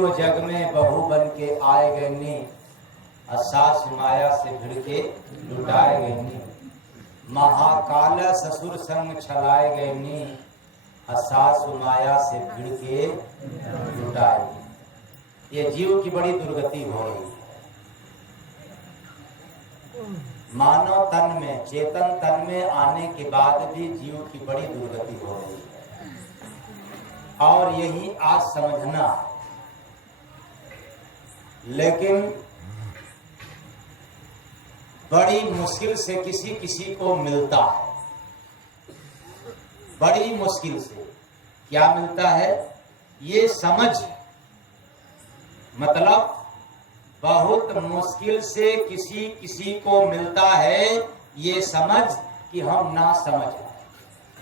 जीव जग में बहू बन के आए गए नी, सास माया से भिड़ के लुटाए गए नी। महाकाल ससुर संग छलाए गए नी, सास माया से भिड़ के लुटाए। ये जीव की बड़ी दुर्गति हो रही है। मानव तन में, चेतन तन में आने के बाद भी जीव की बड़ी दुर्गति हो रही है, और यही आज समझना। लेकिन बड़ी मुश्किल से किसी किसी को मिलता है, बड़ी मुश्किल से। क्या मिलता है? ये समझ, मतलब बहुत मुश्किल से किसी किसी को मिलता है ये समझ कि हम ना समझ हैं,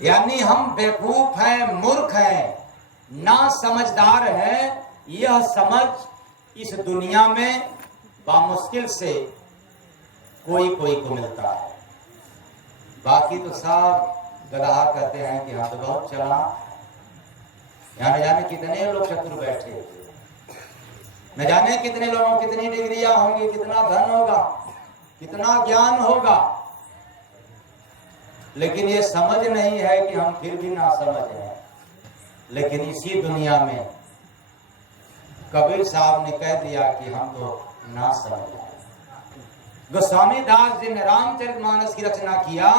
यानी हम बेवकूफ हैं, मूर्ख हैं, ना समझदार हैं। यह समझ इस दुनिया में बामुश्किल से कोई कोई को मिलता है। बाकी तो सब गधा कहते हैं कि हाँ तो बहुत चला। यहाँ न जाने कितने लोग चतुर बैठे, न जाने कितने लोगों को कितनी डिग्रियां होंगी, कितना धन होगा, कितना ज्ञान होगा, लेकिन ये समझ नहीं है कि हम फिर भी ना समझ हैं। लेकिन इसी दुनिया में कबीर साहब ने कह दिया कि हम तो ना समझ हैं। गोस्वामी दास जी ने रामचरितमानस की रचना किया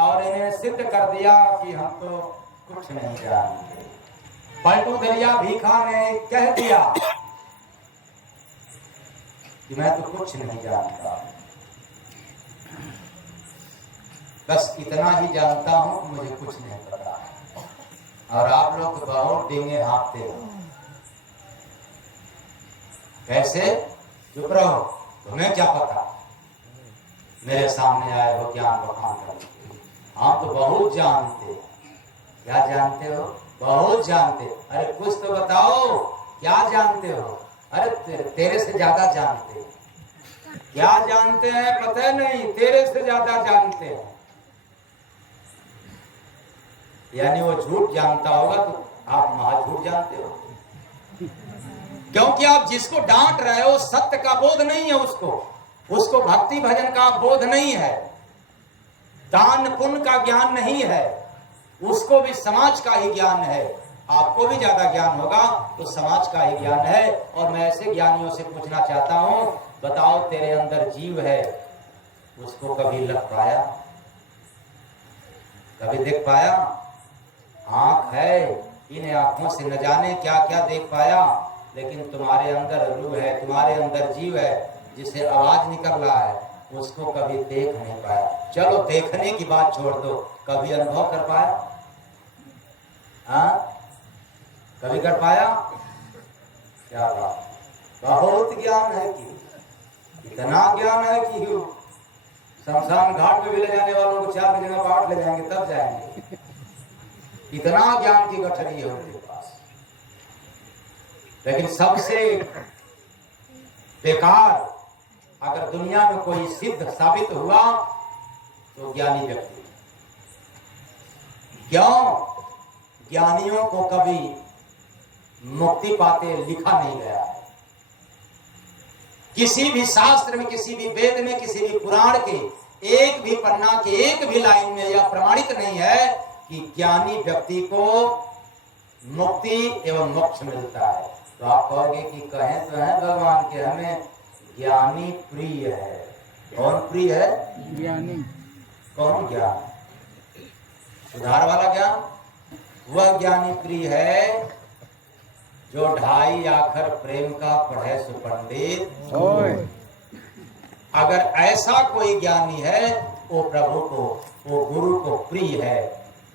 और इन्हें सिद्ध कर दिया कि हम तो कुछ नहीं जानते। पलटू दरिया भीखा ने कह दिया कि मैं तो कुछ नहीं जानता, बस इतना ही जानता हूं कि मुझे कुछ नहीं पता। और आप लोग तो बहुत डेंगे हाँकते हो। कैसे? चुप रहो, तुम्हें क्या पता, मेरे सामने आए हो ज्ञान बखान करने। हम तो बहुत जानते। क्या जानते हो? बहुत जानते। अरे कुछ तो बताओ, क्या जानते हो? अरे तेरे से ज्यादा जानते। क्या जानते हैं पता नहीं, तेरे से ज्यादा जानते हैं। यानी वो झूठ जानता होगा तो आप महाझूठ जानते हो, क्योंकि आप जिसको डांट रहे हो सत्य का बोध नहीं है, उसको भक्ति भजन का बोध नहीं है, दान पुण्य का ज्ञान नहीं है, उसको भी समाज का ही ज्ञान है। आपको भी ज्यादा ज्ञान होगा तो समाज का ही ज्ञान है। और मैं ऐसे ज्ञानियों से पूछना चाहता हूं, बताओ तेरे अंदर जीव है, उसको कभी लग पाया? कभी देख पाया? आंख है, इन आंखों से न जाने क्या क्या देख पाया, लेकिन तुम्हारे अंदर रूह है, तुम्हारे अंदर जीव है, जिसे आवाज निकल रहा है, उसको कभी देख नहीं पाया। चलो देखने की बात छोड़ दो, कभी अनुभव कर पाया? हाँ, कभी कर पाया? क्या बात, बहुत ज्ञान है कि इतना ज्ञान है कि शमशान घाट पे भी ले जाने वालों को 4 जगह पाठ ले जाएंगे तब जाएंगे। इतना ज्ञान की गठरी है उनके पास। लेकिन सबसे बेकार अगर दुनिया में कोई सिद्ध साबित हुआ तो ज्ञानी व्यक्ति। क्यों? ज्ञानियों को कभी मुक्ति पाते लिखा नहीं गया है। किसी भी शास्त्र में, किसी भी वेद में, किसी भी पुराण के एक भी पन्ना के एक भी लाइन में यह प्रमाणित नहीं है कि ज्ञानी व्यक्ति को मुक्ति एवं मोक्ष मिलता है। तो आप कहोगे कि कहें तो है भगवान के हमें ज्ञानी प्रिय है। कौन प्रिय है? ज्ञानी। कौन ज्ञान? सुधार वाला ज्ञान? वह ज्ञानी प्रिय है जो 2.5 अक्षर प्रेम का पढ़े सुपंडित। अगर ऐसा कोई ज्ञानी है वो प्रभु को, वो गुरु को प्रिय है।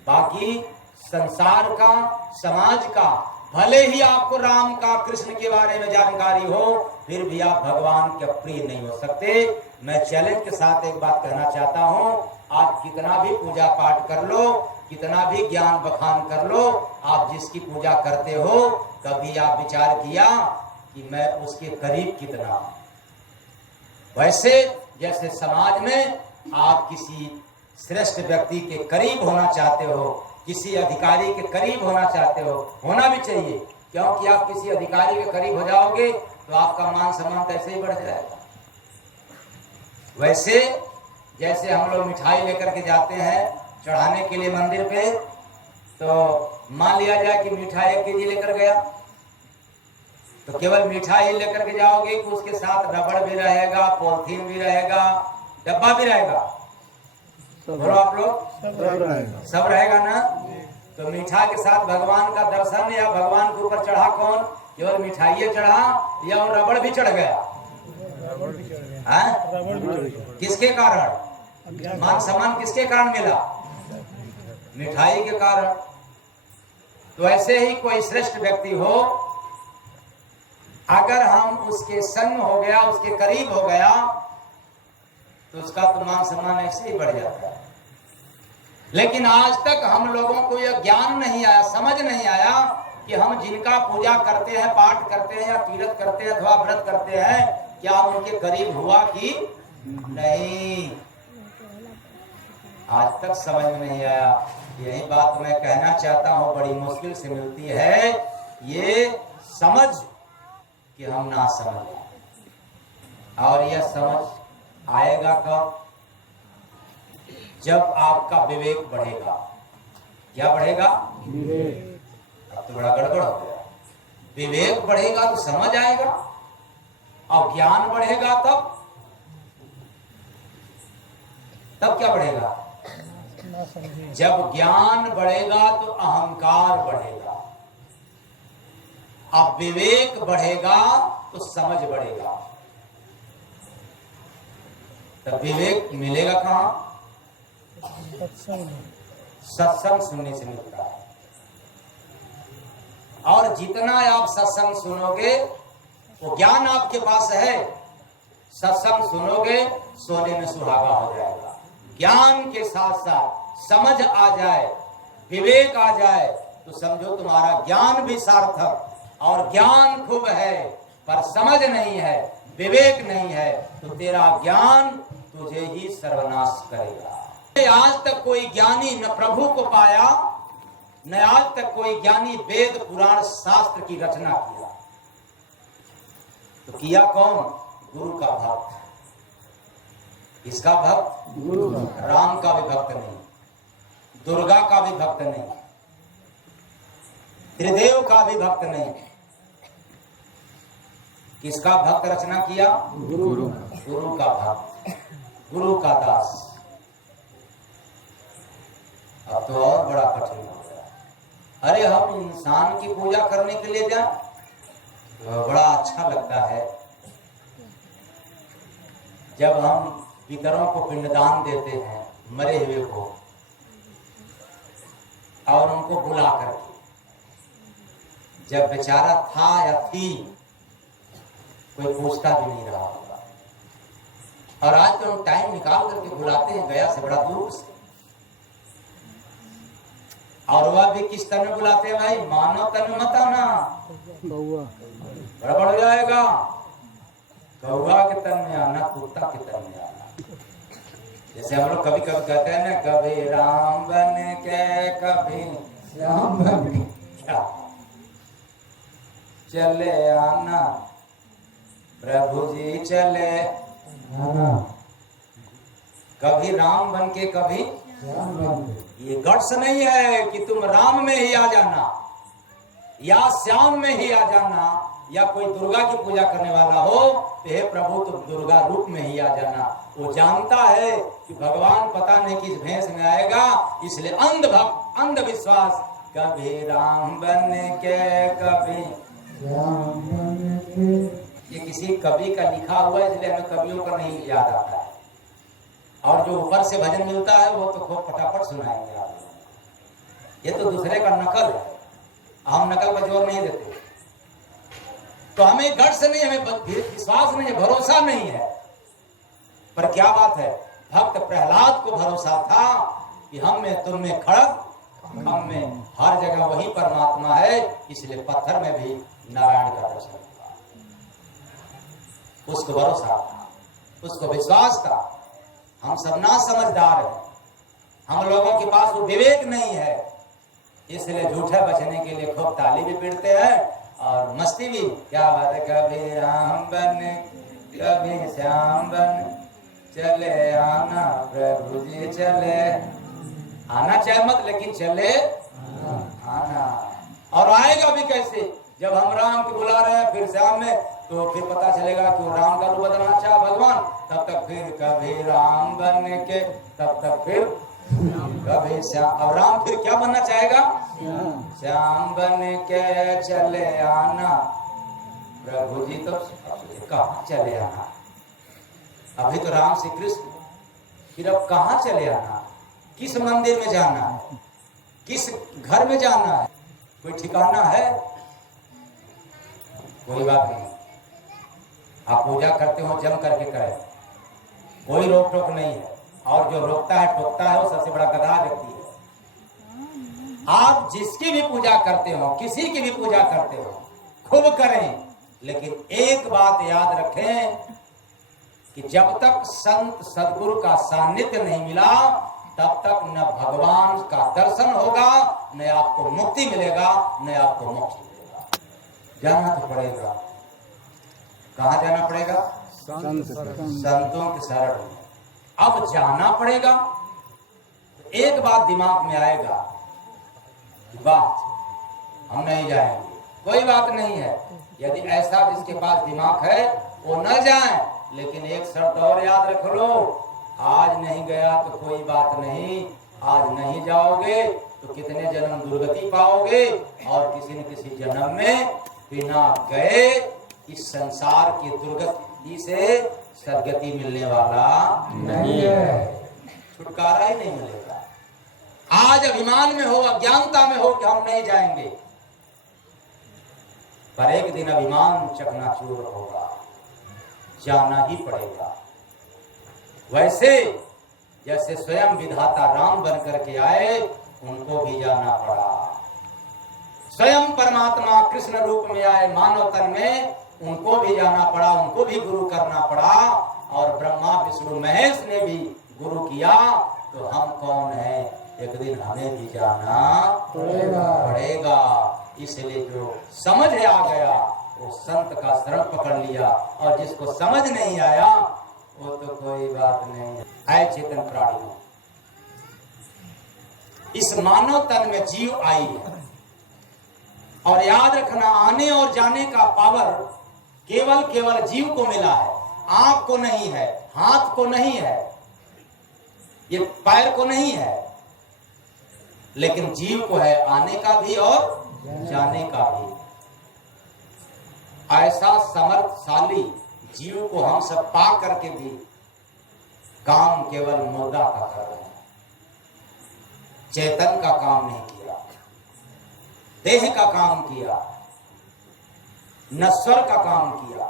बाकी संसार का, समाज का, भले ही आपको राम का, कृष्ण के बारे में जानकारी हो, फिर भी आप भगवान के प्रिय नहीं हो सकते। मैं चैलेंज के साथ एक बात कहना चाहता हूं, आप कितना भी पूजा पाठ कर लो, कितना भी ज्ञान बखान कर लो, आप जिसकी पूजा करते हो, कभी आप विचार किया कि मैं उसके करीब कितना हूं? वैसे जैसे समाज में आप किसी श्रेष्ठ व्यक्ति के करीब होना चाहते हो, किसी अधिकारी के करीब होना चाहते हो, होना भी चाहिए, क्योंकि आप किसी अधिकारी के करीब हो जाओगे तो आपका मान सम्मान कैसे ही बढ़ जाएगा। वैसे जैसे हम लोग मिठाई लेकर के जाते हैं चढ़ाने के लिए मंदिर पे, तो मान लिया जाए कि मिठाई 1 केजी लेकर गया, तो केवल मिठाई लेकर के जाओगे कि उसके साथ रबड़ भी रहेगा, पॉलिथीन भी रहेगा, डब्बा भी रहेगा, बोलो आप लोग, सब रहेगा ना। तो मिठाई के साथ भगवान का दर्शन या भगवान के ऊपर चढ़ा कौन? केवल मिठाई चढ़ा या वो रबड़ भी चढ़ गया? किसके कारण मान सम्मान किसके कारण मिला? मिठाई के कारण। तो ऐसे ही कोई श्रेष्ठ व्यक्ति हो, अगर हम उसके संग हो गया, उसके करीब हो गया, तो उसका तो मान सम्मान ऐसे ही बढ़ जाता है। लेकिन आज तक हम लोगों को यह ज्ञान नहीं आया, समझ नहीं आया कि हम जिनका पूजा करते हैं, पाठ करते हैं या तीर्थ करते हैं अथवा व्रत करते हैं, क्या उनके करीब हुआ कि नहीं, आज तक समझ में नहीं आया। यही बात मैं कहना चाहता हूँ, बड़ी मुश्किल से मिलती है ये समझ कि हम ना समझ। और यह समझ आएगा कब? जब आपका विवेक बढ़ेगा। क्या बढ़ेगा? विवेक। अब तो बड़ा गड़बड़ हो गया। विवेक बढ़ेगा तो समझ आएगा, और ज्ञान बढ़ेगा तब क्या बढ़ेगा? जब ज्ञान बढ़ेगा तो अहंकार बढ़ेगा, अब विवेक बढ़ेगा तो समझ बढ़ेगा। तब विवेक मिलेगा कहां? सत्संग सुनने से मिलता है। और जितना आप सत्संग सुनोगे वो ज्ञान आपके पास है, सत्संग सुनोगे सोने में सुहागा हो जाएगा। ज्ञान के साथ साथ समझ आ जाए, विवेक आ जाए, तो समझो तुम्हारा ज्ञान भी सार्थक। और ज्ञान खूब है पर समझ नहीं है, विवेक नहीं है, तो तेरा ज्ञान तुझे ही सर्वनाश करेगा। आज तक कोई ज्ञानी न प्रभु को पाया, न आज तक कोई ज्ञानी वेद पुराण शास्त्र की रचना किया। तो किया कौन? गुरु का भक्त। इसका भक्त? गुरु। राम का भी भक्त नहीं, दुर्गा का भी भक्त नहीं, त्रिदेव का भी भक्त नहीं। किसका भक्त रचना किया? गुरु। गुरु का भक्त, गुरु का दास। अब तो और बड़ा कठिन हो गया। अरे हम इंसान की पूजा करने के लिए जाए तो बड़ा अच्छा लगता है जब हम पितरों को पिंडदान देते हैं, मरे हुए को, और उनको बुला करके, जब बेचारा था या थी कोई पूछता भी नहीं रहा होगा। और आज तो हम टाइम निकाल करके बुलाते हैं गया से बड़ा दूर से, और वह भी किस तरह बुलाते हैं भाई? मानव तन मत आना, गड़बड़ हो जाएगा। कौवा के तन में आना, कुत्ता के तन में आना। जैसे हम लोग कभी कभी कहते हैं ना, कभी राम बन के कभी श्याम बन के, क्या चले आना प्रभु जी चले आना। कभी राम बन के कभी श्याम बन के। ये गट्स नहीं है कि तुम राम में ही आ जाना या श्याम में ही आ जाना, या कोई दुर्गा की पूजा करने वाला हो तो हे प्रभु तुम दुर्गा रूप में ही आ जाना। वो जानता है कि भगवान पता नहीं किस भेष में आएगा, इसलिए अंधविश्वास, कभी राम बन के कभी श्याम बन के। ये किसी कवि का लिखा हुआ है, इसलिए हमें कवियों का नहीं याद आता है। और जो ऊपर से भजन मिलता है वो तो खूब फटाफट सुनाएंगे आप। ये तो दूसरे का नकल है, हम नकल पर जोर नहीं देते। तो हमें गट्स नहीं, हमें विश्वास नहीं है, भरोसा नहीं है। पर क्या बात है, भक्त प्रहलाद को भरोसा था कि हम में तुम में खड़ग, हम में हर जगह वही परमात्मा है, इसलिए पत्थर में भी नारायण का दर्शन हुआ। उसको भरोसा था, उसको विश्वास था। हम सब ना समझदार हैं, हम लोगों के पास वो विवेक नहीं है, इसलिए झूठे बचने के लिए खूब ताली भी पीटते हैं और मस्ती भी, क्या बात है, कभी राम बन कभी श्याम बन चले आना प्रभु जी चले आना, चाहे मत लेकिन चले आना। और आएगा भी कैसे, जब हम राम को बुला रहे हैं फिर श्याम में, तो फिर पता चलेगा कि वो राम का रूप बदलना चाहा भगवान, तब तक फिर कभी राम बनने के, तब तक फिर कभी श्याम। अब राम फिर क्या बनना चाहेगा, श्याम बन के चले आना प्रभु जी, तो कहाँ चले आना, अभी तो राम श्री कृष्ण, फिर अब कहाँ चले आना, किस मंदिर में जाना है, किस घर में जाना है, कोई ठिकाना है, कोई बात नहीं। आप पूजा करते हो जम करके करें, कोई रोक टोक नहीं है, और जो रोकता है टोकता है वो सबसे बड़ा गधा व्यक्ति है। आप जिसकी भी पूजा करते हो, किसी की भी पूजा करते हो, खूब करें, लेकिन एक बात याद रखें कि जब तक संत सदगुरु का सानिध्य नहीं मिला, तब तक न भगवान का दर्शन होगा, न आपको मुक्ति मिलेगा, न आपको मोक्ष मिलेगा। जाना तो पड़ेगा, कहाँ जाना पड़ेगा, संतों के शरण में। अब जाना पड़ेगा, एक बात दिमाग में आएगा, बात हम नहीं जाएंगे, कोई बात नहीं है। यदि ऐसा जिसके पास दिमाग है वो न जाए, लेकिन एक शर्त और याद रख लो, आज नहीं गया तो कोई बात नहीं, आज नहीं जाओगे तो कितने जन्म दुर्गति पाओगे, और किसी न किसी जन्म में बिना गए इस संसार की दुर्गति से सदगति मिलने वाला नहीं है, छुटकारा ही नहीं मिलेगा। आज अभिमान में हो, अज्ञानता में हो कि हम नहीं जाएंगे, पर एक दिन अभिमान चकनाचूर होगा, जाना ही पड़ेगा। वैसे जैसे स्वयं विधाता राम बन करके आए, उनको भी जाना पड़ा। स्वयं परमात्मा कृष्ण रूप में आए मानव तन में, उनको भी जाना पड़ा, उनको भी गुरु करना पड़ा। और ब्रह्मा विष्णु महेश ने भी गुरु किया, तो हम कौन है, एक दिन हमें भी जाना पड़ेगा। इसलिए जो समझ आ गया वो संत का शरण पकड़ लिया, और जिसको समझ नहीं आया वो तो कोई बात नहीं है। चेतन प्राणी इस मानव तन में जीव आई है, और याद रखना, आने और जाने का पावर केवल जीव को मिला है, आंख को नहीं है, हाथ को नहीं है, ये पैर को नहीं है, लेकिन जीव को है आने का भी और जाने का भी। ऐसा समर्थशाली जीव को हम सब पा करके भी काम केवल मुर्दा का कर रहे हैं, चेतन का काम नहीं किया, देह का काम किया, नश्वर का काम किया।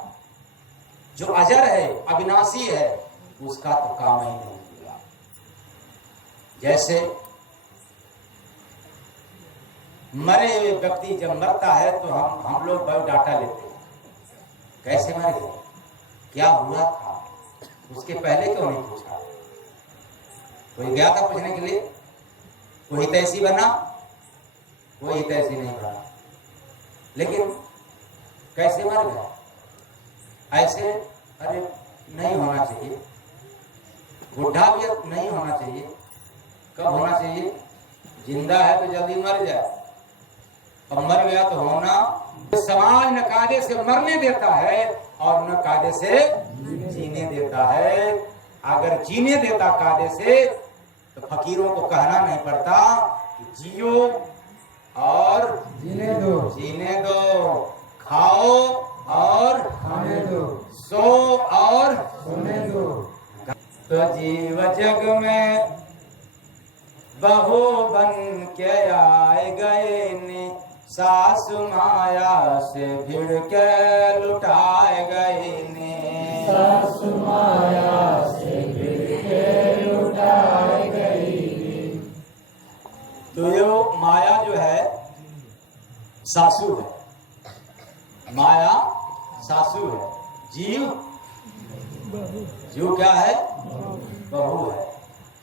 जो अजर है, अविनाशी है, उसका तो काम ही नहीं किया। जैसे मरे हुए व्यक्ति जब मरता है तो हम लोग बायोडाटा लेते हैं, कैसे मर गए, क्या हुआ था, उसके पहले क्यों नहीं पूछा। कोई गया था पूछने के लिए, कोई तैसी बना, कोई तैसी नहीं बना, लेकिन कैसे मर गया, ऐसे अरे नहीं होना चाहिए। बुढ़ा भी नहीं होना चाहिए, कब होना चाहिए, जिंदा है तो जल्दी मर जाए, और मर गया तो होना। समाज न कायदे से मरने देता है और न कायदे से जीने देता है। अगर जीने देता कायदे से तो फकीरों को कहना नहीं पड़ता कि जियो और जीने दो, खाओ और खाने दो, सो और सोने दो। तो जीव जग में बहू बन के आए गए ने, सासु माया से भिड़ के लुटाए गए ने, सासु माया से भिड़ के लुटाए गए ने। तो ये माया जो है सासु है, माया सासु है, जीव क्या है, बहू है।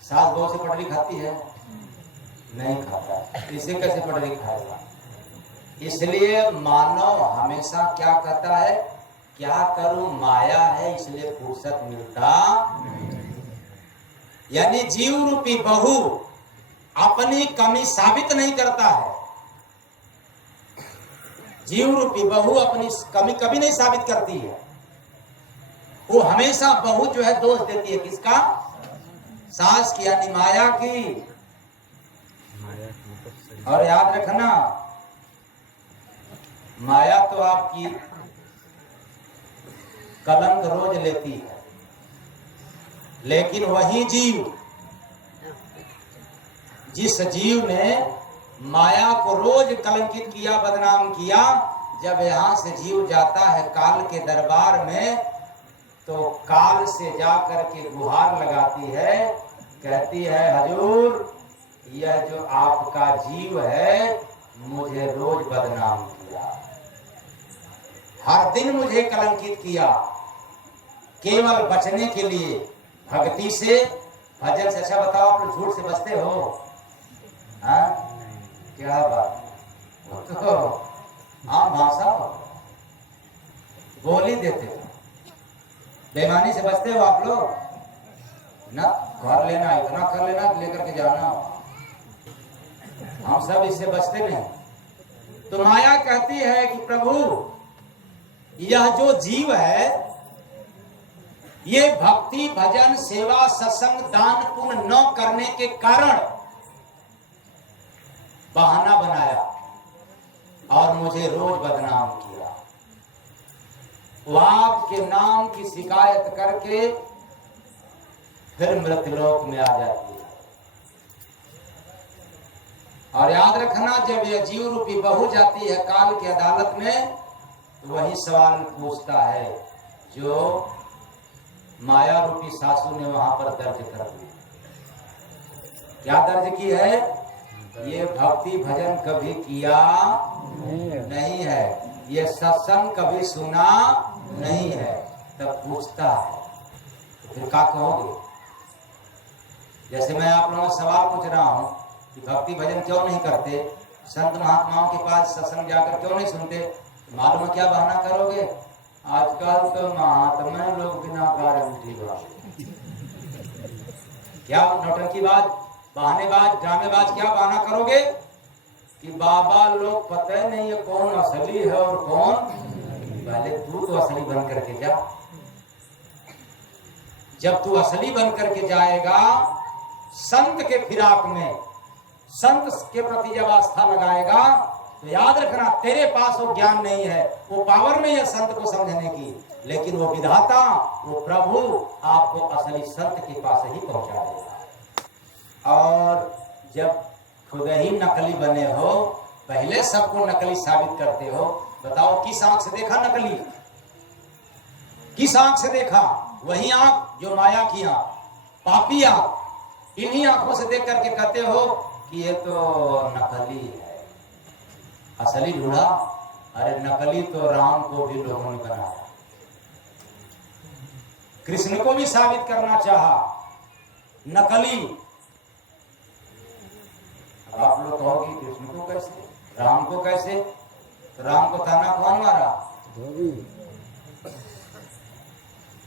सास बहू से पटरी खाती है, नहीं खाता, इसे कैसे पटरी खाएगा। इसलिए मानव हमेशा क्या कहता है, क्या करूं माया है इसलिए फुर्सत मिलता। यानी जीव रूपी बहू अपनी कमी साबित नहीं करता है। जीव रूपी बहू अपनी कमी कभी नहीं साबित करती है। वो हमेशा बहू जो है दोष देती है, किसका? सास की, यानी माया की। और याद रखना, माया तो आपकी कलंक रोज लेती है, लेकिन वही जीव, जिस जीव ने माया को रोज कलंकित किया, बदनाम किया, जब यहां से जीव जाता है काल के दरबार में, तो काल से जाकर के गुहार लगाती है, कहती है हजूर यह जो आपका जीव है मुझे रोज बदनाम किया, हर दिन मुझे कलंकित किया, केवल बचने के लिए भक्ति से, भजन से। अच्छा बताओ, आप लोग झूठ से बचते हो? हाँ, क्या बात, तो आम भाषा बोल ही देते हो। बेईमानी से बचते हो आप लोग ना, कर लेना, इतना कर लेना, लेकर के जाना। हम सब इससे बचते नहीं। तो माया कहती है कि प्रभु यह जो जीव है, ये भक्ति भजन सेवा सत्संग दान पुण्य न करने के कारण बहाना बनाया और मुझे रोज बदनाम किया। वो आपके नाम की शिकायत करके फिर मृत्युलोक में आ जाती है। और याद रखना, जब यह जीव रूपी बहू जाती है काल की अदालत में, तो वही सवाल पूछता है जो माया रूपी सासू ने वहां पर दर्ज कर दी। क्या दर्ज की है? ये भक्ति भजन कभी किया नहीं है, ये सत्संग कभी सुना नहीं है। तब पूछता है, तो फिर क्या कहोगे? जैसे मैं आप लोगों से सवाल पूछ रहा हूं कि भक्ति भजन क्यों नहीं करते, संत महात्माओं के पास सत्संग जाकर क्यों नहीं सुनते, मालूम है क्या बहाना करोगे? आजकल तो महात्मा लोग बिना कारण उठी बात, क्या नौटंकीबाज, बहानेबाज, ड्रामेबाज, क्या बहाना करोगे कि बाबा लोग पता नहीं है कौन असली है और कौन, पहले तू तो असली बन करके जा। जब तू असली बन करके जाएगा, संत के फिराक में, संत के प्रति जब आस्था लगाएगा, तो याद रखना तेरे पास वो ज्ञान नहीं है, वो पावर नहीं है संत को समझने की, लेकिन वो विधाता, वो प्रभु आपको असली संत के पास ही पहुंचा देगा। और जब खुद ही नकली बने हो, पहले सबको नकली साबित करते हो, बताओ किस आंख से देखा नकली? किस आंख से देखा? वही आंख जो माया की आंख, पापी आंख। इन्हीं आंखों से देख करके कहते हो कि ये तो नकली है, असली ढूंढा? अरे नकली तो राम को भी लोगों ने बनाया, कृष्ण को भी साबित करना चाहा, नकली। अब आप लोग कहोगे कृष्ण को कैसे, राम को कैसे? तो राम को ताना कौन मारा?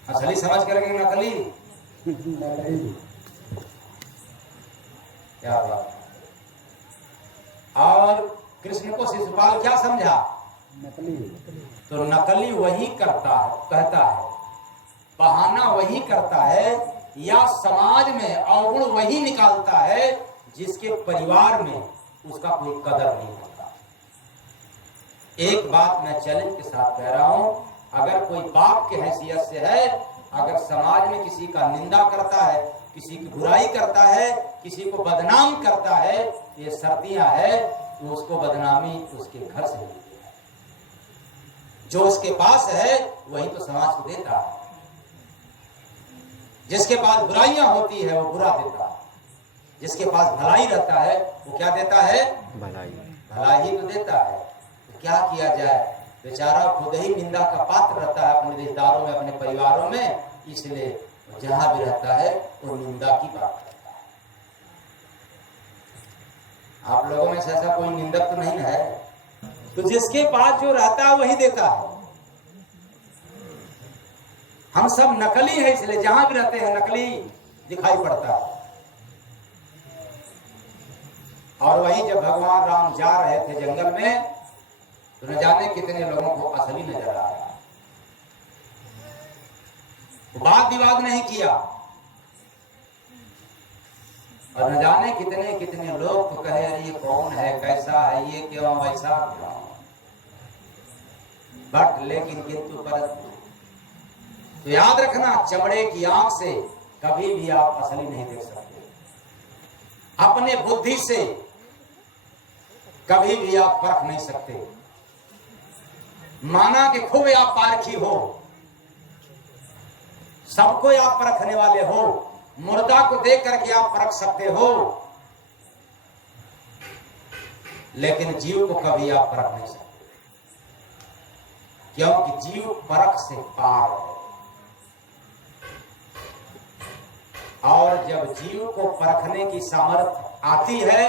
असली समझ करके नकली। क्या बात। और कृष्ण को शिशुपाल क्या समझा? नकली। तो नकली वही करता है, कहता है, बहाना वही करता है, या समाज में अवगुण वही निकालता है जिसके परिवार में उसका कोई कदर नहीं होता। एक बात मैं चैलेंज के साथ कह रहा हूं, अगर कोई बाप के हैसियत से है, अगर समाज में किसी का निंदा करता है, किसी की बुराई करता है, किसी को बदनाम करता है, ये सर्दियां है, तो उसको बदनामी उसके घर से मिलती है। जो उसके पास है वही तो समाज को देता है। जिसके पास बुराइयां होती है वो बुरा देता है, जिसके पास भलाई रहता है वो क्या देता है? भलाई तो देता है। तो क्या किया जाए, बेचारा खुद ही निंदा का पात्र रहता है अपने रिश्तेदारों में, अपने परिवारों में, इसलिए जहां भी रहता है वो निंदा की बात करता है। आप लोगों में से ऐसा कोई निंदक तो नहीं है? तो जिसके पास जो रहता है वही देता है। हम सब नकली है, इसलिए जहां भी रहते हैं नकली दिखाई पड़ता है। और वहीं जब भगवान राम जा रहे थे जंगल में तो न जाने कितने लोगों को असली नजर आया। वाद विवाद नहीं किया और न जाने कितने कितने लोग तो कहे ये कौन है, कैसा है, ये क्यों, वैसा क्यों। बट लेकिन किंतु परंतु तो याद रखना, चमड़े की आंख से कभी भी आप असली नहीं देख सकते। अपने बुद्धि से कभी भी आप परख नहीं सकते। माना कि खूब आप पारखी हो, सबको आप परखने वाले हो, मुर्दा को देख करके आप परख सकते हो, लेकिन जीव को कभी आप परख नहीं सकते, क्योंकि जीव परख से पार है। और जब जीव को परखने की सामर्थ्य आती है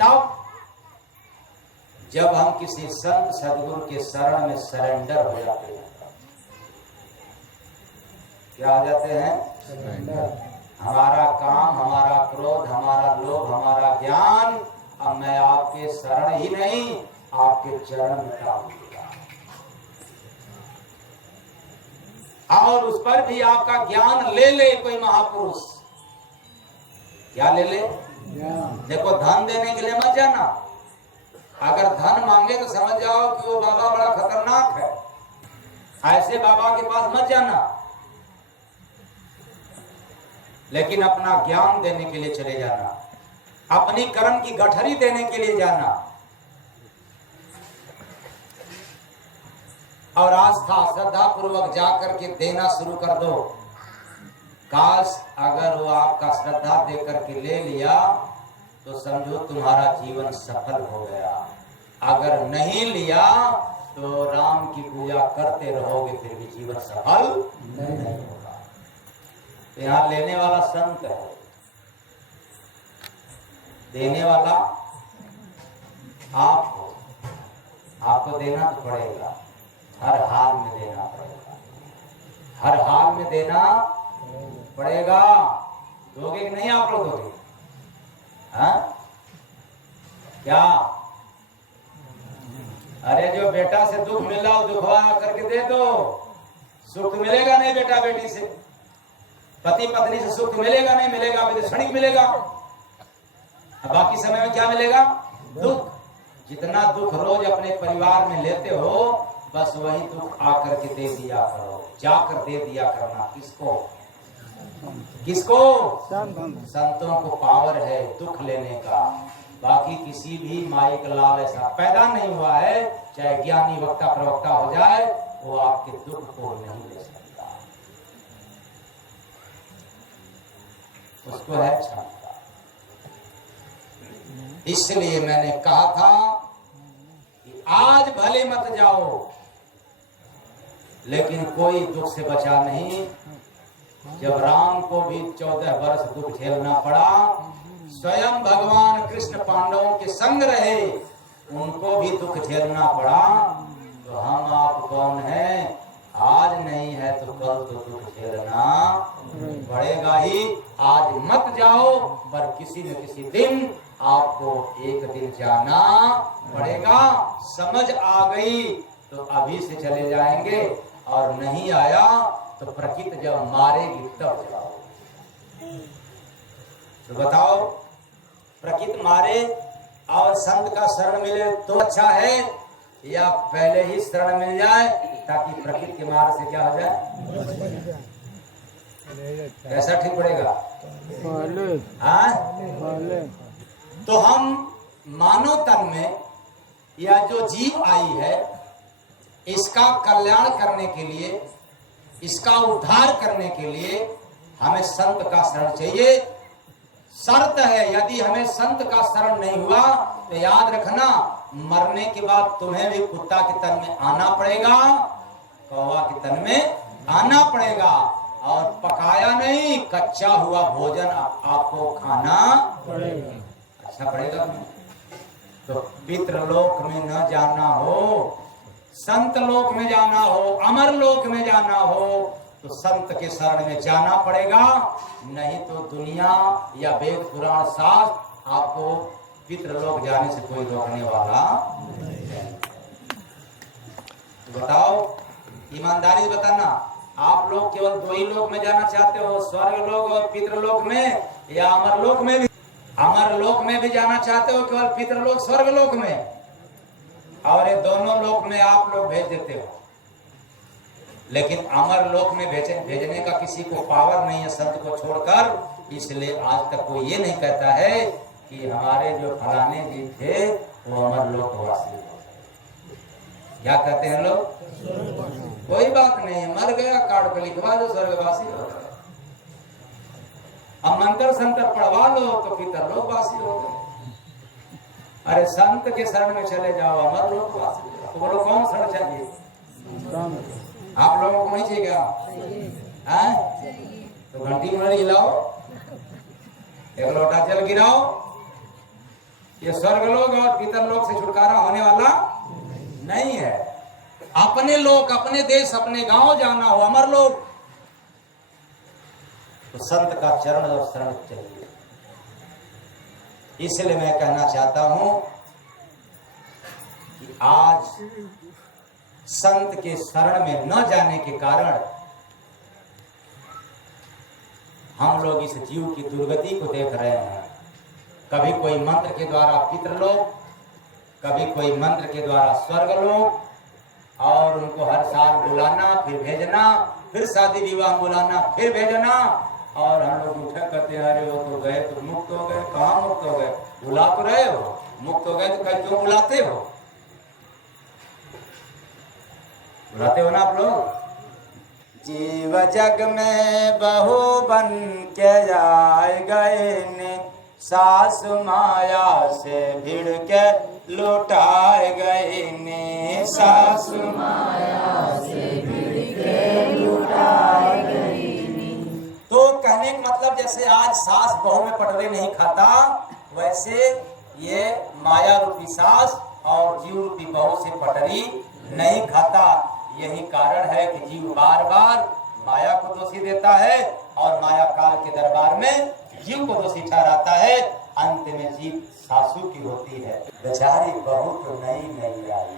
तब जब हम किसी संत सदगुरु के शरण में सरेंडर हो जाते हैं। क्या हो जाते हैं? सरेंडर। हमारा काम, हमारा क्रोध, हमारा लोभ, हमारा ज्ञान, अब मैं आपके शरण ही नहीं आपके चरण में डाल दूंगा। और उस पर भी आपका ज्ञान ले ले कोई महापुरुष। क्या ले ले? देखो, धन देने के लिए मत जाना। अगर धन मांगे तो समझ जाओ कि वो बाबा बड़ा खतरनाक है, ऐसे बाबा के पास मत जाना। लेकिन अपना ज्ञान देने के लिए चले जाना, अपनी कर्म की गठरी देने के लिए जाना, और आस्था श्रद्धा पूर्वक जाकर के देना शुरू कर दो। काश अगर वो आपका श्रद्धा दे करके ले लिया तो समझो तुम्हारा जीवन सफल हो गया। अगर नहीं लिया तो राम की पूजा करते रहोगे, फिर भी जीवन सफल नहीं होगा। तो यहाँ लेने वाला संत है, देने वाला आप हो। आपको देना तो पड़ेगा, हर हाल में देना पड़ेगा, हर हाल में देना पड़ेगा। दोगे कि नहीं आप लोग दोगे? हाँ? क्या? अरे जो बेटा से दुख मिला हो दुखवा करके दे दो। सुख मिलेगा नहीं बेटा बेटी से, पति पत्नी से सुख मिलेगा नहीं, मिलेगा भी तो क्षणिक मिलेगा। अब बाकी समय में क्या मिलेगा? दुख। जितना दुख रोज अपने परिवार में लेते हो, बस वही दुख आकर के दे दिया करो, जाकर दे दिया करना। किसको? किसको? संतों को पावर है दुख लेने का। बाकी किसी भी माई का लाल ऐसा पैदा नहीं हुआ है, चाहे ज्ञानी वक्ता प्रवक्ता हो जाए, वो आपके दुख को नहीं ले सकता। उसको है क्षमता। इसलिए मैंने कहा था कि आज भले मत जाओ, लेकिन कोई दुख से बचा नहीं। जब राम को भी 14 वर्ष दुख झेलना पड़ा, स्वयं भगवान कृष्ण पांडवों के संग रहे, उनको भी दुख झेलना पड़ा, तो हम आप कौन हैं? आज नहीं है तो कल तो दुख झेलना पड़ेगा ही। आज मत जाओ, पर किसी न किसी दिन आपको एक दिन जाना पड़ेगा। समझ आ गई तो अभी से चले जाएंगे, और नहीं आया तो प्रकृति जब मारेगी तब जाओ। तो बताओ, प्रकृति मारे और संत का शरण मिले तो अच्छा है, या पहले ही शरण मिल जाए ताकि प्रकृति के मार से क्या हो जाए? कैसा ठीक पड़ेगा? हाँ? तो हम मानव तन में या जो जीव आई है, इसका कल्याण करने के लिए, इसका उद्धार करने के लिए हमें संत का शरण चाहिए। शर्त है, यदि हमें संत का शरण नहीं हुआ तो याद रखना, मरने के बाद तुम्हें भी कुत्ता के तन में आना पड़ेगा, कौवा के तन में आना पड़ेगा, और पकाया नहीं कच्चा हुआ भोजन आपको खाना पड़ेगा। अच्छा पड़ेगा? तो पितृलोक में न जाना हो, संत लोक में जाना हो, अमर लोक में जाना हो तो संत के शरण में जाना पड़ेगा, नहीं तो दुनिया या वेद पुराण शास्त्र आपको पितृलोक जाने से कोई रोकने वाला नहीं। तो बताओ, ईमानदारी से बताना, आप लोग केवल दो ही लोक में जाना चाहते हो, स्वर्ग लोक और पितृलोक में, या अमर लोक में भी? अमर लोक में भी जाना चाहते हो, केवल पितृलोक स्वर्ग लोक में? और ये दोनों लोक में आप लोग भेज देते हो, लेकिन अमर लोक में भेजने का किसी को पावर नहीं है संत को छोड़कर। इसलिए आज तक कोई ये नहीं कहता है कि हमारे जो फलाने जी थे वो अमर लोक वासी। क्या कहते हैं लोग? कोई बात नहीं, मर गया कार्ड पे लिखवा दो स्वर्गवासी हो गए। अब मंत्र संतर पढ़वा लो तो पितरलोक वासी हो गए। अरे संत के शरण में चले जाओ, अमर लोक वासी। तो बोलो कौन शरण चाहिए? आप लोगों को नहीं चाहिए क्या? तो घंटी मुरली हिलाओ, एक लोटा जल गिराओ। ये स्वर्गलोक और पितरलोक से छुटकारा होने वाला नहीं है। अपने लोक, अपने देश, अपने गांव जाना हो, अमर लोक, तो संत का चरण और शरण चाहिए। इसलिए मैं कहना चाहता हूं कि आज संत के शरण में न जाने के कारण हम लोग इस जीव की दुर्गति को देख रहे हैं। कभी कोई मंत्र के द्वारा पितृलोक, कभी कोई मंत्र के द्वारा स्वर्गलोक, और उनको हर साल बुलाना, फिर भेजना, फिर शादी विवाह बुलाना, फिर भेजना, और हम लोग उठे कहते हैं अरे वो तो गए तो मुक्त हो गए। कहाँ मुक्त हो गए? बुला तो रहे हो, मुक्त हो गए तो क्यों बुलाते हो? बुलाते हो ना आप लोग। जीव जग में बहू बन के जाए गए ने, सासु माया से भिड़ के लुटाए गए ने, सासु माया से भिड़ के लुटाए गए ने। तो कहने का मतलब जैसे आज सास बहू में पटरे नहीं खाता, वैसे ये माया रूपी सास और जीव रूपी बहू से पटरी नहीं खाता। यही कारण है कि जीव बार बार माया को दोषी देता है और माया काल के दरबार में जीव को दोषी ठहराता है। अंत में जीव सासू की होती है, बेचारी बहू तो नहीं आई।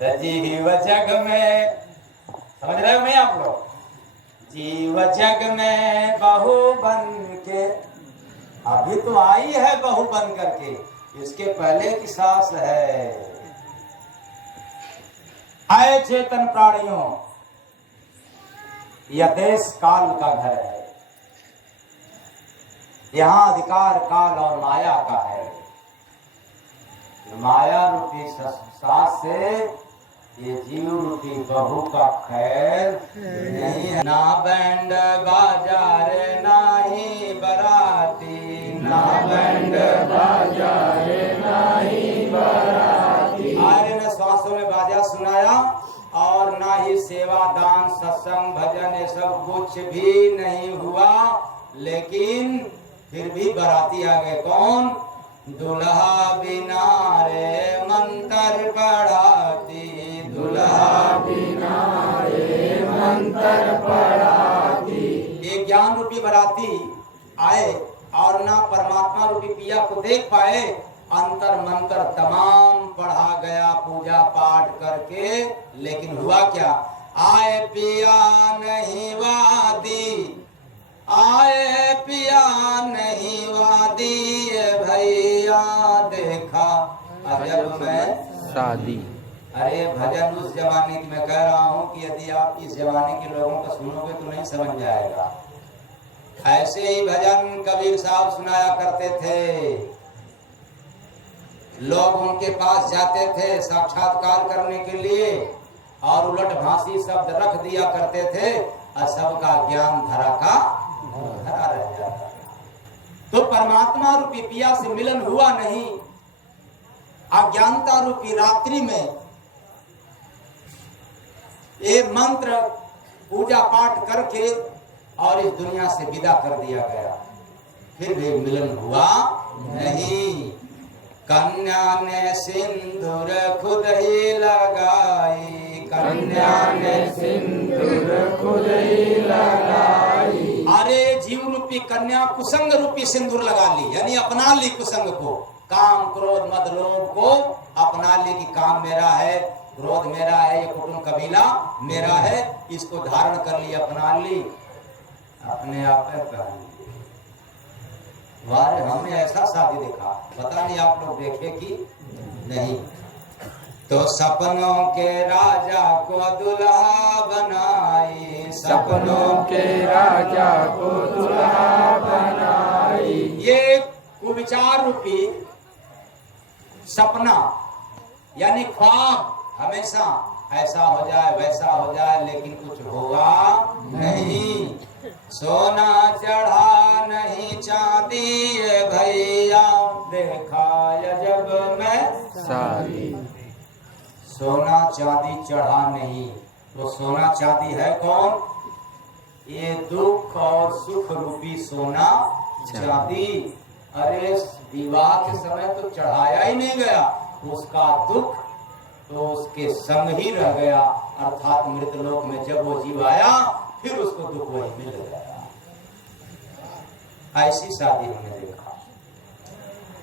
तो जीव जग में, समझ रहे हो नहीं आप लोग? जीव जग में बहू बन के, अभी तो आई है बहू बन करके, इसके पहले की सास है। आए चेतन प्राणियों, यह देश काल का घर है, यहाँ अधिकार काल और माया का है। माया रूपी सास से ये जीव रूपी बहू का खैर नहीं है। ना बैंड बाजार ना ही बराती, ना बैंड बाजार ना ही बराती। आर्य ने श्वासों में बाजा सुनाया और ना ही सेवा दान सत्संग भजन ये सब कुछ भी नहीं हुआ, लेकिन फिर भी बराती आ गए। कौन? दुल्हा बिना रे मंत्र पढ़ाती, दुल्हा बिना रे मंत्र पढ़ाती। एक ज्ञान रूपी बराती आए और ना परमात्मा रूपी पिया को देख पाए। अंतर मंत्र तमाम पढ़ा गया पूजा पाठ करके, लेकिन हुआ क्या? आए पिया नहीं वादी, आए पिया नहीं वादी, भैया देखा अजब में शादी। अरे भजन उस जमाने की मैं कह रहा हूँ कि यदि आप इस जमाने के लोगों को सुनोगे तो नहीं समझ जाएगा। ऐसे ही भजन कबीर साहब सुनाया करते थे, लोग उनके पास जाते थे साक्षात्कार करने के लिए और उलट भांसी शब्द रख दिया करते थे और सबका ज्ञान धरा का धरा रह जाता। तो परमात्मा रूपी पिया से मिलन हुआ नहीं। अज्ञानता रूपी रात्रि में ये मंत्र पूजा पाठ करके और इस दुनिया से विदा कर दिया गया, फिर भी मिलन हुआ नहीं। कन्या ने सिंदूर खुद ही लगाई, कन्या ने सिंदूर खुद ही लगाई। अरे जीव रूपी कन्या कुसंग रूपी सिंदूर लगा ली, यानी अपना ली कुसंग को, काम क्रोध मद लोभ को अपना ली कि काम मेरा है, क्रोध मेरा है, ये कुटुंब कबीला मेरा है, इसको धारण कर ली, अपना ली, अपने आप में पहन ली। वारे हमने ऐसा शादी देखा, पता नहीं आप लोग देखे कि नहीं। तो सपनों के राजा को दुल्हा बनाई, सपनों के राजा को दुल्हा बनाई। ये कुविचार रूपी सपना यानी ख्वाब, हमेशा ऐसा हो जाए वैसा हो जाए, लेकिन कुछ हुआ नहीं। सोना चढ़ा नहीं चांदी भैया, देखा जब मैं सारी। सोना चांदी चढ़ा नहीं, तो सोना चांदी है कौन? ये दुख और सुख रूपी सोना चांदी। अरे विवाह के समय तो चढ़ाया ही नहीं गया, उसका दुख तो उसके संग ही रह गया, अर्थात मृतलोक में जब वो जीव आया फिर उसको दुख वही मिल गया। ऐसी शादी हमने देखा।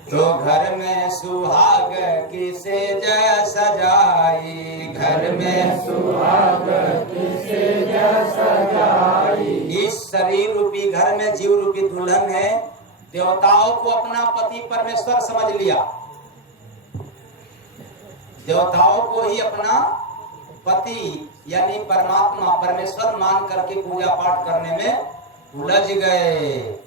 तो घर में सुहाग की सेज सजाई, घर में सुहाग की सेज सजाई। इस शरीर रूपी घर में जीव रूपी दुल्हन है, देवताओं को अपना पति परमेश्वर समझ लिया, देवताओं को ही अपना पति यानी परमात्मा परमेश्वर मान करके पूजा पाठ करने में उलझ गए।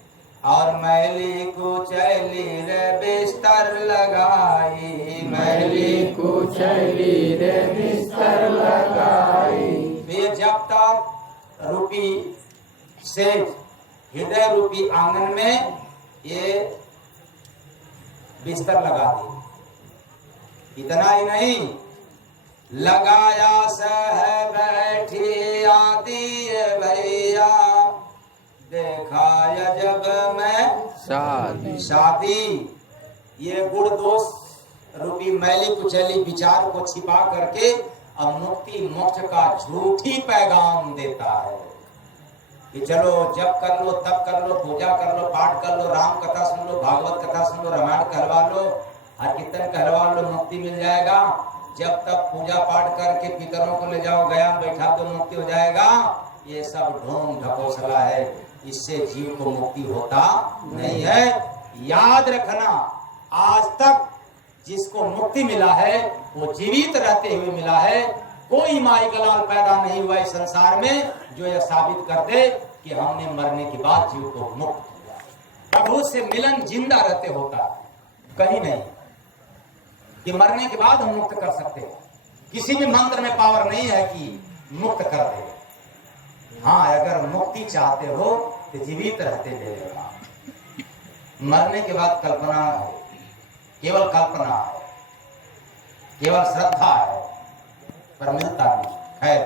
और मैली कुचैली रे बिस्तर लगाई, मैली कुचैली रे बिस्तर लगाई। वे जब तक रूपी सेज हृदय रूपी आंगन में ये बिस्तर लगा दी। इतना ही नहीं, लगाया सह बैठी आती भैया, देखा जब मैं शादी। ये गुण दोष रूपी मैली कुचैली विचार को छिपा करके अब मुक्ति मोक्ष का झूठी पैगाम देता है कि चलो जब कर लो तब कर लो, पूजा कर लो, पाठ कर लो, राम कथा सुन लो, भागवत कथा सुन लो, रामायण कहलवा लो, हर कीर्तन कहलवा लो, मुक्ति मिल जाएगा। जब तक पूजा पाठ करके पितरों को ले जाओ गया बैठा तो मुक्ति हो जाएगा। ये सब ढोंग ढकोसला है, इससे जीव को मुक्ति होता नहीं है। याद रखना, आज तक जिसको मुक्ति मिला है वो जीवित रहते हुए मिला है। कोई माई गलाल पैदा नहीं हुआ इस संसार में जो यह साबित कर दे कि हमने मरने के बाद जीव को मुक्त किया। प्रभु से मिलन जिंदा रहते होता, कहीं नहीं कि मरने के बाद हम मुक्त कर सकते हैं। किसी भी मंत्र में पावर नहीं है कि मुक्त कर दे। हाँ, अगर मुक्ति चाहते हो तो जीवित रहते ले लेना। मरने के बाद कल्पना है, केवल कल्पना है, केवल श्रद्धा है, पर मिलता नहीं। खैर,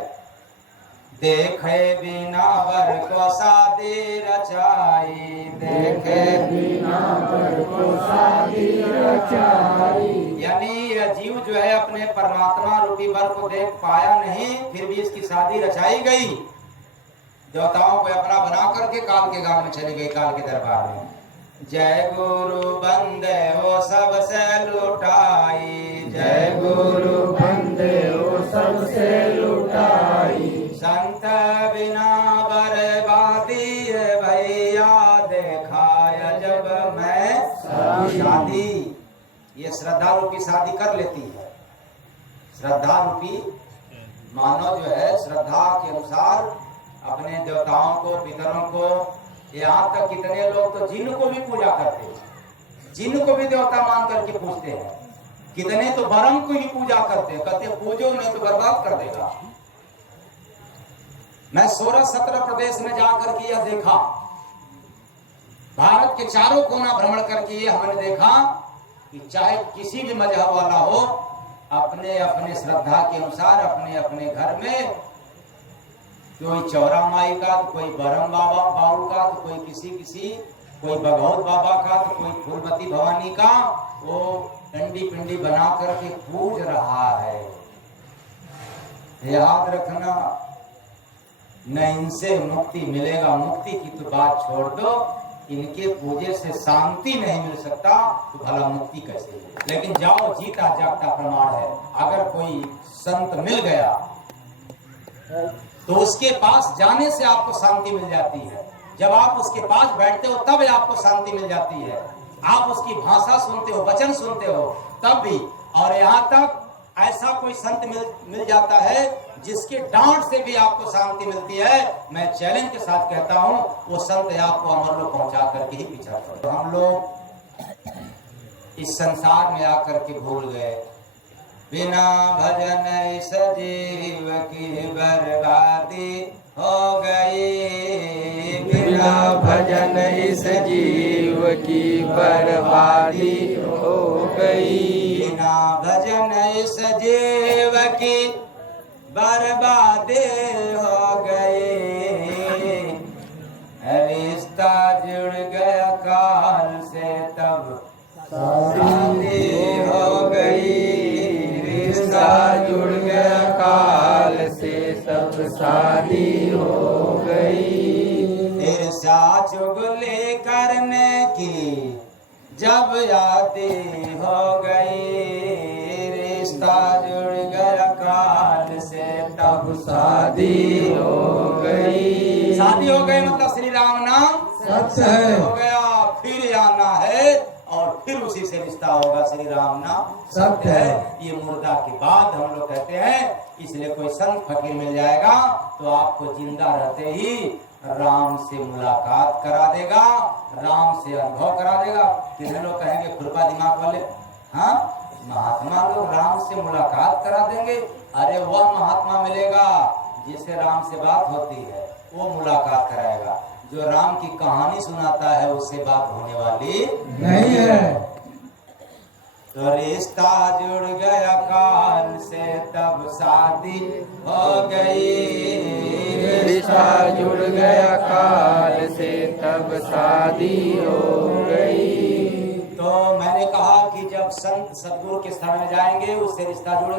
देखे बिना वर को शादी रचाई, देखे बिना वर को शादी रचाई। यानी यह जीव जो है अपने परमात्मा रूपी वर को देख पाया नहीं, फिर भी इसकी शादी रचाई गई। देवताओं को अपना बना करके काल के गांव में चली गई, काल के दरबार में। जय गुरु बंदे हो सबसे लुटाई, जय गुरु बंदे हो सबसे लुटाई। संत बिना बर्बादी भैया, देखा जब मैं शादी। ये श्रद्धा रूपी शादी कर लेती है। श्रद्धा रूपी मानव जो है श्रद्धा के अनुसार अपने देवताओं को, पितरों को, यहाँ तक कितने लोग तो जिन को भी पूजा करते हैं, जिन को भी देवता मान करके पूजते हैं। कितने तो बरम को ही पूजा करते हैं, कहते पूजो नहीं तो बर्बाद कर देगा। मैं 16-17 प्रदेश में जाकर के यह देखा, भारत के चारों कोना भ्रमण करके ये हमने देखा कि चाहे किसी भी मजहब वाला हो, अपने अपने श्रद्धा के अनुसार अपने अपने घर में कोई चौरा माई का, तो कोई बरम बाबा बाबू का, तो कोई किसी कोई बघौत बाबा का, तो कोई फूलमती भवानी का, वो डंडी पिंडी बना करके पूज रहा है। याद रखना, न इनसे मुक्ति मिलेगा, मुक्ति की तो बात छोड़ दो, इनके पूजे से शांति नहीं मिल सकता तो भला मुक्ति कैसे हो। लेकिन जाओ, जीता जागता प्रमाण है, अगर कोई संत मिल गया तो उसके पास जाने से आपको शांति मिल जाती है। जब आप उसके पास बैठते हो तब आपको शांति मिल जाती है। आप उसकी भाषा सुनते हो, वचन सुनते हो तब भी। और यहाँ तक ऐसा कोई संत मिल जाता है जिसके डांट से भी आपको शांति मिलती है। मैं चैलेंज के साथ कहता हूँ, वो संत आपको अमरलोक पहुंचा करके ही पीछा छोड़े। हम लोग इस संसार में आकर के भूल गए, बिना भजन इस जीव की बर्बादी हो गई। बिना भजन इस जीव की बर्बादी हो गई। बिना भजन इस जीव की बर्बादी हो गई। रिश्ता जुड़ गया काल से तब शादी हो गई। रिश्ता जुड़ गया काल से सब शादी हो गई। ईर्ष्या चुगली करने की जब यादें हो गई। रिश्ता जुड़ गया काल से तब शादी हो गई। शादी हो गई मतलब श्री राम नाम सत्य है। हो गया, फिर आना है और फिर उसी से रिश्ता होगा। श्री राम नाम सत्य है। ये मुर्दा की बात हम लोग कहते हैं। इसलिए कोई संत फकीर मिल जाएगा तो आपको जिंदा रहते ही राम से मुलाकात करा देगा, राम से अनुभव करा देगा। कितने लोग कहेंगे खुरपा दिमाग वाले, हाँ महात्मा लोग राम से मुलाकात करा देंगे। अरे वह महात्मा मिलेगा जिससे राम से बात होती है, वो मुलाकात कराएगा। जो राम की कहानी सुनाता है उससे बात होने वाली नहीं है। तो रिश्ता जुड़ गया काल से तब शादी हो गई। रिश्ता जुड़ गया काल से तब शादी हो गई। तो मैंने कहा कि जब संत सदगुरु के स्थान में जाएंगे उससे रिश्ता जुड़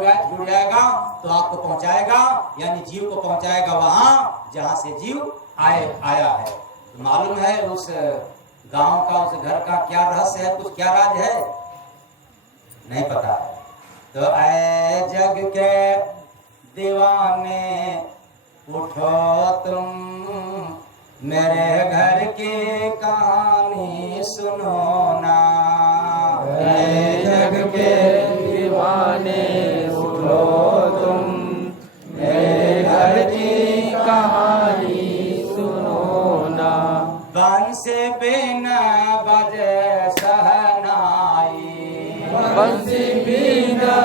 जाएगा तो आपको पहुंचाएगा, यानी जीव को पहुंचाएगा वहां जहां से जीव आया है। तो मालूम है उस गांव का, उस घर का क्या रहस्य है, कुछ क्या राज है, नहीं पता है। तो ऐ जग के दीवाने उठो तुम, मेरे घर की कहानी सुनो ना। ऐ जग के दीवाने उठो तुम, मेरे घर की कहानी सुनो ना। बंसी बिना बजे सहनाई, बंसी बिना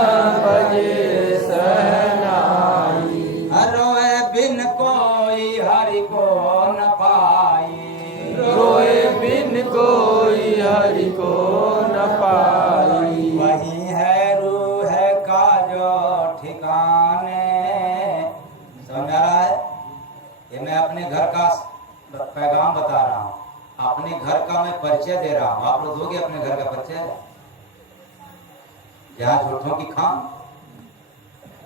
बजे सहनाई। रोए बिन कोई हरि को न पाई। रोए बिन कोई हरि को न पाई। वही है रूह का जो ठिकाने। समझ आ रहा है? ये मैं अपने घर का पैगाम बता रहा हूँ, अपने घर का मैं परिचय दे रहा हूँ। आप लोग दोगे अपने घर का परिचय? जहाँ झूठों की खाम,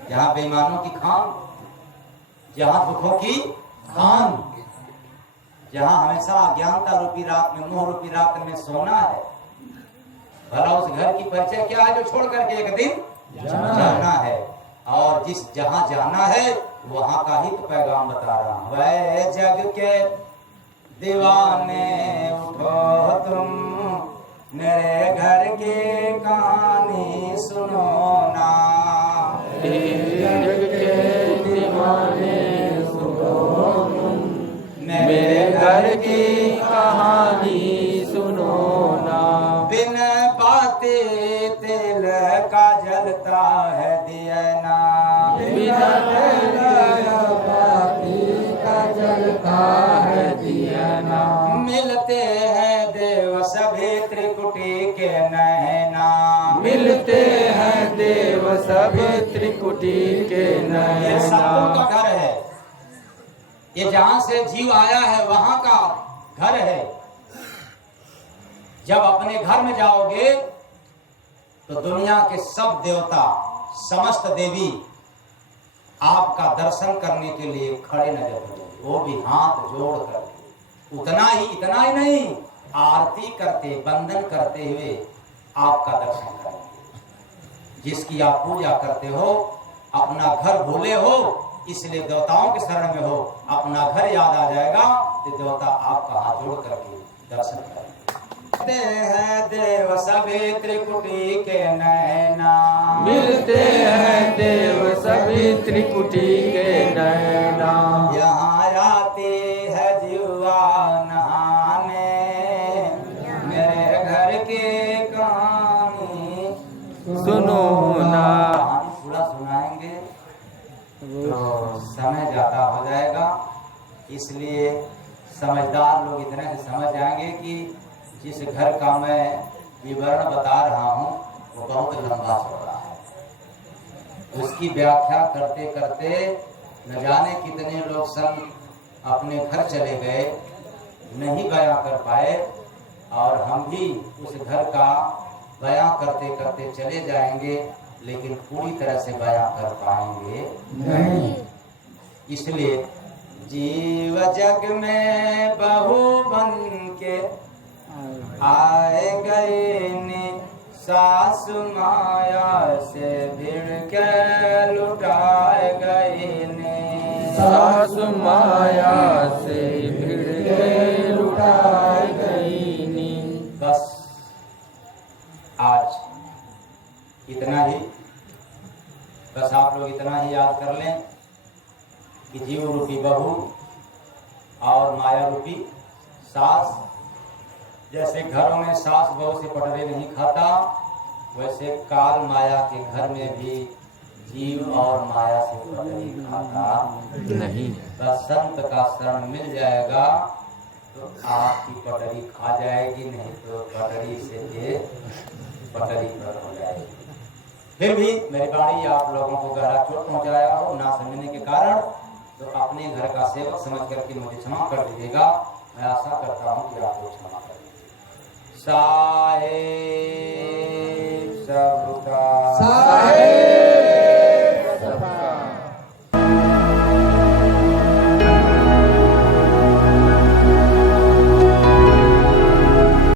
जहाँ बेईमानों की खाम, जहाँ दुखों की खान, जहाँ हमेशा अज्ञानता रूपी रात में, मोह रूपी रात में सोना है। भला उस घर की परिचय क्या है जो छोड़ करके एक दिन जाना है। और जिस जहाँ जाना है वहां का ही तो पैगाम बता रहा हूँ। वह जग के दीवाने उठो तुम, मेरे घर की कहानी सुनो ना। जग के दीवाने सुनो तुम, मेरे घर की कहानी सुनो ना। बिन बाते तेल का जलता है दिया ना। बिना तेल का जलता है दिया ना। मिलते हैं देव सभी त्रिकुटी के नैना। मिलते हैं देव सभी त्रिकुटी के ये नैना। सतगुरु का घर है, ये जहां से जीव आया है वहां का घर है। जब अपने घर में जाओगे तो दुनिया के सब देवता, समस्त देवी आपका दर्शन करने के लिए खड़े नजर पड़े, वो भी हाथ जोड़ करके। इतना ही नहीं, आरती करते, वंदन करते हुए आपका दर्शन करेंगे। जिसकी आप पूजा करते हो, अपना घर भूले हो, इसलिए देवताओं के शरण में हो, अपना घर याद आ जाएगा तो देवता आपका हाथ जोड़ करके दर्शन करेंगे। हैं देव सभी त्रिकुटी के नैना, मिलते हैं देव सभी त्रिकुटी के नैना। यहाँ आती है जीवा नहाने, मेरे घर की कहानी सुनो ना। कहानी पूरा सुनाएंगे तो समय ज्यादा हो जाएगा, इसलिए समझदार लोग इतने से समझ जाएंगे कि जिस घर का मैं विवरण बता रहा हूँ वो बहुत लंबा चौड़ा है। उसकी व्याख्या करते करते न जाने कितने लोग संत अपने घर चले गए, नहीं बयां कर पाए, और हम भी उस घर का बयां करते करते चले जाएंगे, लेकिन पूरी तरह से बयां कर पाएंगे नहीं। इसलिए जीव जग में बहू बन के आए गए ने, सासु माया से भिड़ के लुटाए गए ने, सासु माया से भिड़ के लुटाए गई नी। बस आज इतना ही, बस आप लोग इतना ही याद कर लें कि जीव रूपी बहू और माया रूपी सास, जैसे घरों में सास बहू से पटरे नहीं खाता, वैसे काल माया के घर में भी जीव और माया से पटरी खाता नहीं। बस संत का शरण मिल जाएगा तो आपकी पटरी खा जाएगी, नहीं तो पटरी से ये पटरी पर हो जाएगी। फिर भी मेरी वाणी आप लोगों को गहरा चोट पहुंचाया हो ना समझने के कारण, तो अपने घर का सेवक समझ करके मुझे क्षमा कर दीजिएगा। मैं आशा करता हूँ कि आप लोग क्षमा करेंगे। साहेब सबका साहेब